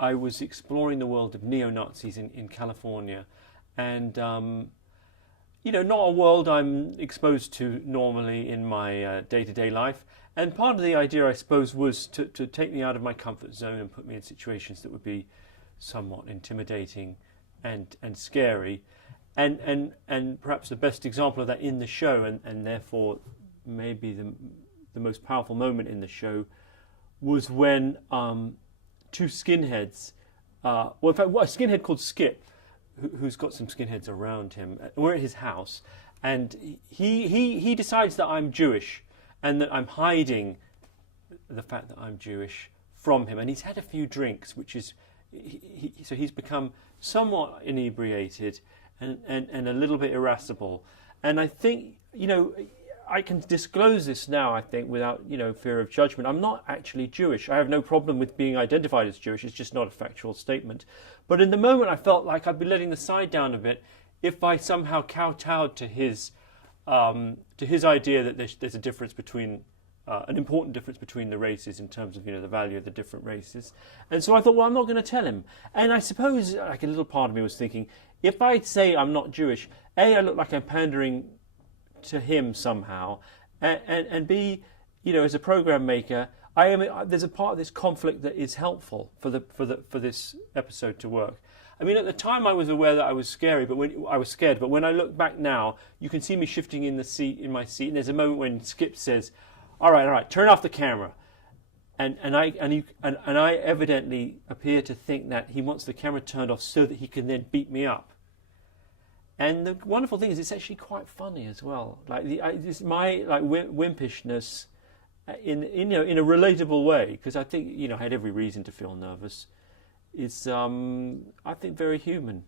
I was exploring the world of neo-Nazis in California, and not a world I'm exposed to normally in my day-to-day life. And part of the idea, I suppose, was to take me out of my comfort zone and put me in situations that would be somewhat intimidating and scary. And perhaps the best example of that in the show, and therefore maybe the most powerful moment in the show, was when two skinheads, in fact, a skinhead called Skip, who's got some skinheads around him. We're at his house, and he decides that I'm Jewish and that I'm hiding the fact that I'm Jewish from him. And he's had a few drinks, which is so he's become somewhat inebriated and a little bit irascible. And I think I can disclose this now, I think, without fear of judgment. I'm not actually Jewish. I have no problem with being identified as Jewish. It's just not a factual statement. But in the moment, I felt like I'd be letting the side down a bit if I somehow kowtowed to his idea that there's a difference between an important difference between the races in terms of the value of the different races. And so I thought, well, I'm not going to tell him. And I suppose like a little part of me was thinking, if I say I'm not Jewish, A, I look like I'm pandering to him somehow, and B, as a program maker, there's a part of this conflict that is helpful for this episode to work. I mean, at the time I was aware that I was scared, but when I look back now, you can see me shifting in my seat, and there's a moment when Skip says, all right, turn off the camera. And I evidently appear to think that he wants the camera turned off so that he can then beat me up. And the wonderful thing is, it's actually quite funny as well. Like my wimpishness, in a relatable way, because I think I had every reason to feel nervous. Is I think very human.